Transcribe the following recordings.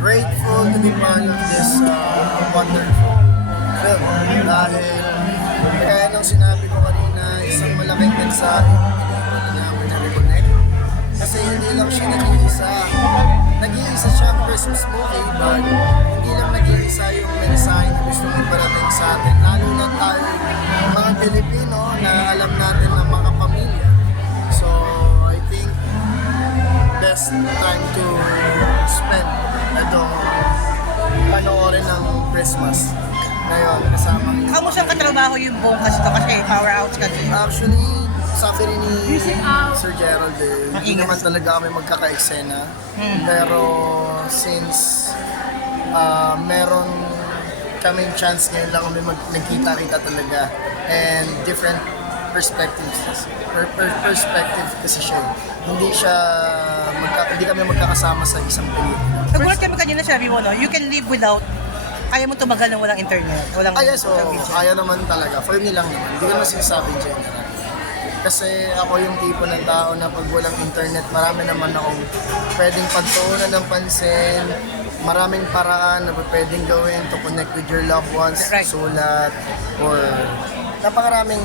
Grateful to be part of this wonderful film dahil kaya nung sinabi ko kanina, isang malaking mensahe na pinag-connect kasi hindi lang siya nag-iisa siyang Christmas movie, but hindi lang nag-iisa yung mensahe na gusto mong parating sa atin, lalo na tayo mga Pilipino na alam natin na mga pamilya. So I think best time to spend itong panoorin ng Christmas ngayon kasama. Kamu siyang katrabaho yung buong cast to kasi powerhouse kasi. Actually, sabi rin ni Sir Gerald hindi naman talaga kami magkaka-eksena. Pero since meron kaming chance ngayon lang kami nagkita-kita talaga and different perspectives perspective kasi siya. Hindi kami magkakasama sa isang pelikula. Nagulat kami kanina, sabi mo, no? You can live without, kaya mo tumagal ng walang internet, walang Yes, kaya naman talaga. For me lang naman. Hindi ko naman sinasabi in general. Kasi ako yung tipo ng tao na pag walang internet, marami naman akong pwedeng pagtuunan ng pansin, maraming paraan na pwedeng gawin to connect with your loved ones, Right. sulat, or napakaraming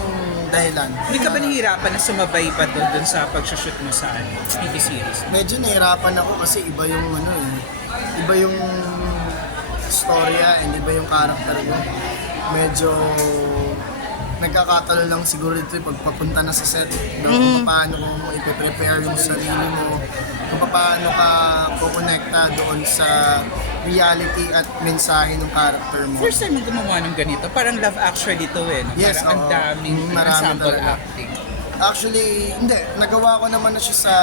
dahilan. Hindi ka ba nahihirapan na sumabay pa doon sa pag-shoot mo sa TV series? Medyo nahirapan ako kasi iba yung iba yung storya and iba yung character ko. Medyo nagkakatalo lang siguro dito pag papunta na sa set. Kung paano mo ipe-prepare yung sarili mo, kung paano ka kukonekta doon sa reality at mensahe ng character mo. First time mo gumawa ng ganito, parang Love Actually to eh. No? Yes, parang ang daming marami ensemble talaga. acting. Actually, hindi. Nagawa ko naman na siya sa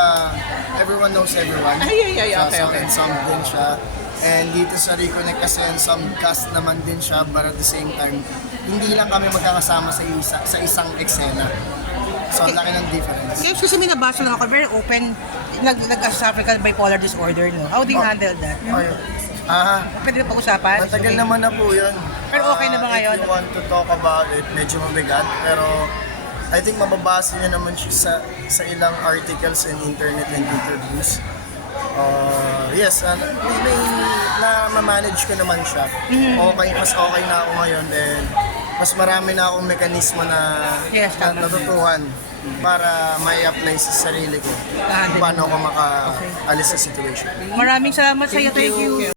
Everyone Knows Everyone. Ay, okay. Ensemble din siya. And dito sa Reconnect kasi ensemble cast naman din siya, but at the same time, hindi lang kami magkakasama sa isang eksena. So, ang laki ng difference. Games kasi may nabasa lang ako, very open, nag-suffer ka bipolar disorder, no? How do you handle that? Pwede na pag-usapan? Matagal naman na po yun. Pero okay na ba ngayon? If you want to talk about it, medyo mabigat. Pero I think mababasa niyo naman siya sa ilang articles and internet and interviews. Yes, may na-manage ko naman siya. Mas okay na ako ngayon and mas marami na akong mekanismo na natutuhan para may apply sa sarili ko. Paano ako makaalis sa situation. Maraming salamat sa iyo. Thank you.